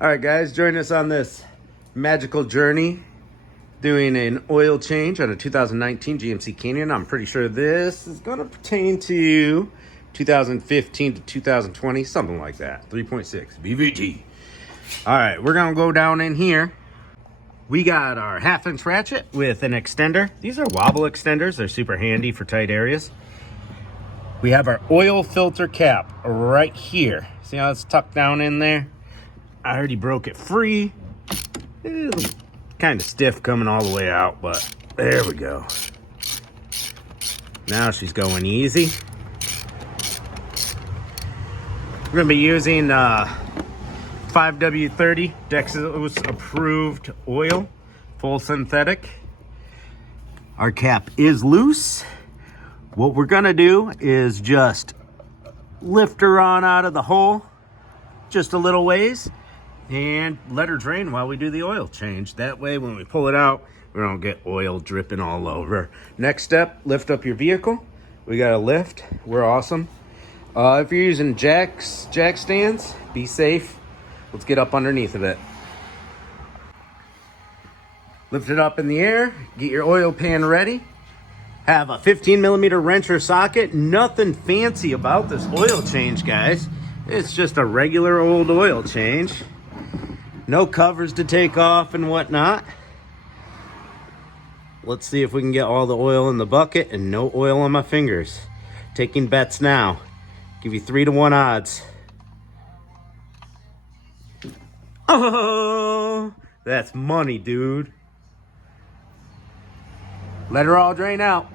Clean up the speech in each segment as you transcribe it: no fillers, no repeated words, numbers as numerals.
All right, guys, join us on this magical journey doing an oil change on a 2019 GMC Canyon. I'm pretty sure this is going to pertain to 2015 to 2020, something like that. 3.6 VVT. All right, we're going to go down in here. We got our 1/2-inch ratchet with an extender. These are wobble extenders. They're super handy for tight areas. We have our oil filter cap right here. See how it's tucked down in there? I already broke it free. It's kind of stiff coming all the way out, but there we go. Now she's going easy. We're gonna be using 5W30 DEXOS approved oil, full synthetic. Our cap is loose. What we're gonna do is just lift her on out of the hole just a little ways and let her drain while we do the oil change. That way when we pull it out, we don't get oil dripping all over. Next step, lift up your vehicle. We got a lift. We're awesome. If you're using jack stands, be safe. Let's get up underneath of it. Lift it up in the air. Get your oil pan ready. Have a 15mm wrench or socket. Nothing fancy about this oil change, guys. It's just a regular old oil change. No covers to take off and whatnot. Let's see if we can get all the oil in the bucket and no oil on my fingers. Taking bets now. Give you 3-to-1 odds. Oh, that's money, dude. Let her all drain out.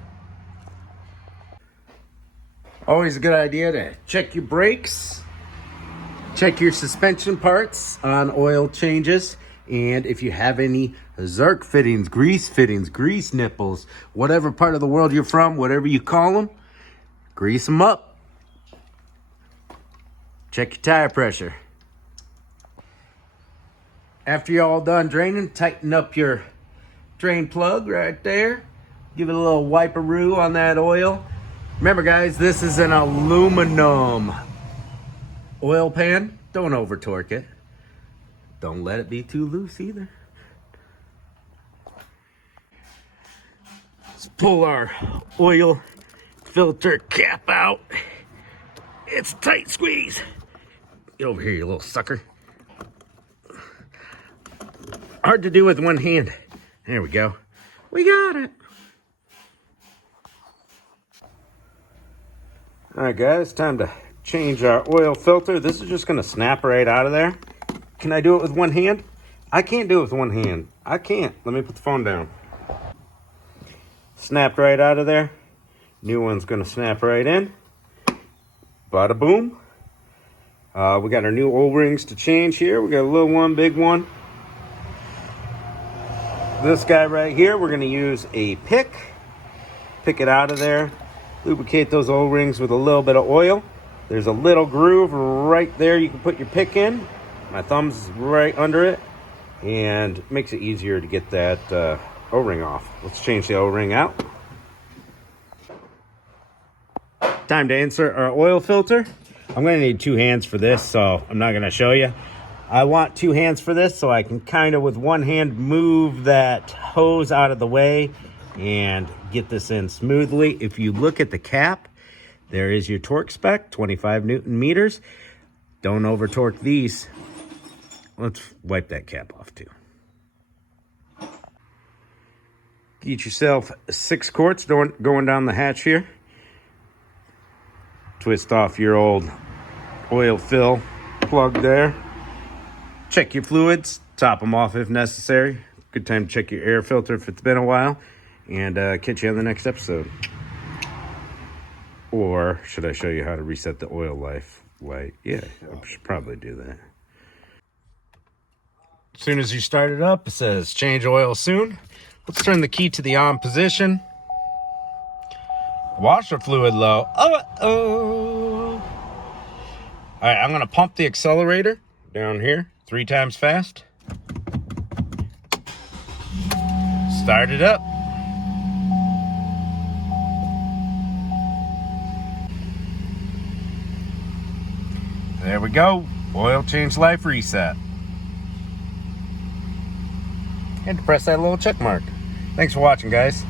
Always a good idea to check your brakes. Check your suspension parts on oil changes. And if you have any Zerk fittings, grease nipples, whatever part of the world you're from, whatever you call them, grease them up. Check your tire pressure. After you're all done draining, tighten up your drain plug right there. Give it a little wiperoo on that oil. Remember, guys, this is an aluminum oil pan. Don't over torque it. Don't let it be too loose either. Let's pull our oil filter cap out. It's a tight squeeze. Get over here, you little sucker. Hard to do with one hand. There we go. We got it. All right, guys, time to change our oil filter. This is just gonna snap right out of there. Can I do it with one hand? I can't do it with one hand. I can't. Let me put the phone down. Snapped right out of there. New one's gonna snap right in. Bada boom. We got our new O-rings to change here. We got a little one, big one. This guy right here, we're gonna use a pick it out of there. Lubricate those O-rings with a little bit of oil. There's a little groove right there you can put your pick in. My thumb's right under it, and it makes it easier to get that O-ring off. Let's change the O-ring out. Time to insert our oil filter. I'm gonna need 2 hands for this, so I'm not gonna show you. I want 2 hands for this so I can kind of with one hand move that hose out of the way and get this in smoothly. If you look at the cap, there is your torque spec, 25 Newton meters. Don't over torque these. Let's wipe that cap off too. Get yourself 6 quarts going down the hatch here. Twist off your old oil fill plug there. Check your fluids, top them off if necessary. Good time to check your air filter if it's been a while. And catch you on the next episode. Or should I show you how to reset the oil life light? Yeah, I should probably do that. As soon as you start it up, it says change oil soon. Let's turn the key to the on position. Washer fluid low. All right, I'm gonna pump the accelerator down here 3 times fast. Start it up. There we go. Oil change life reset. and to press that little check mark. Thanks for watching, guys.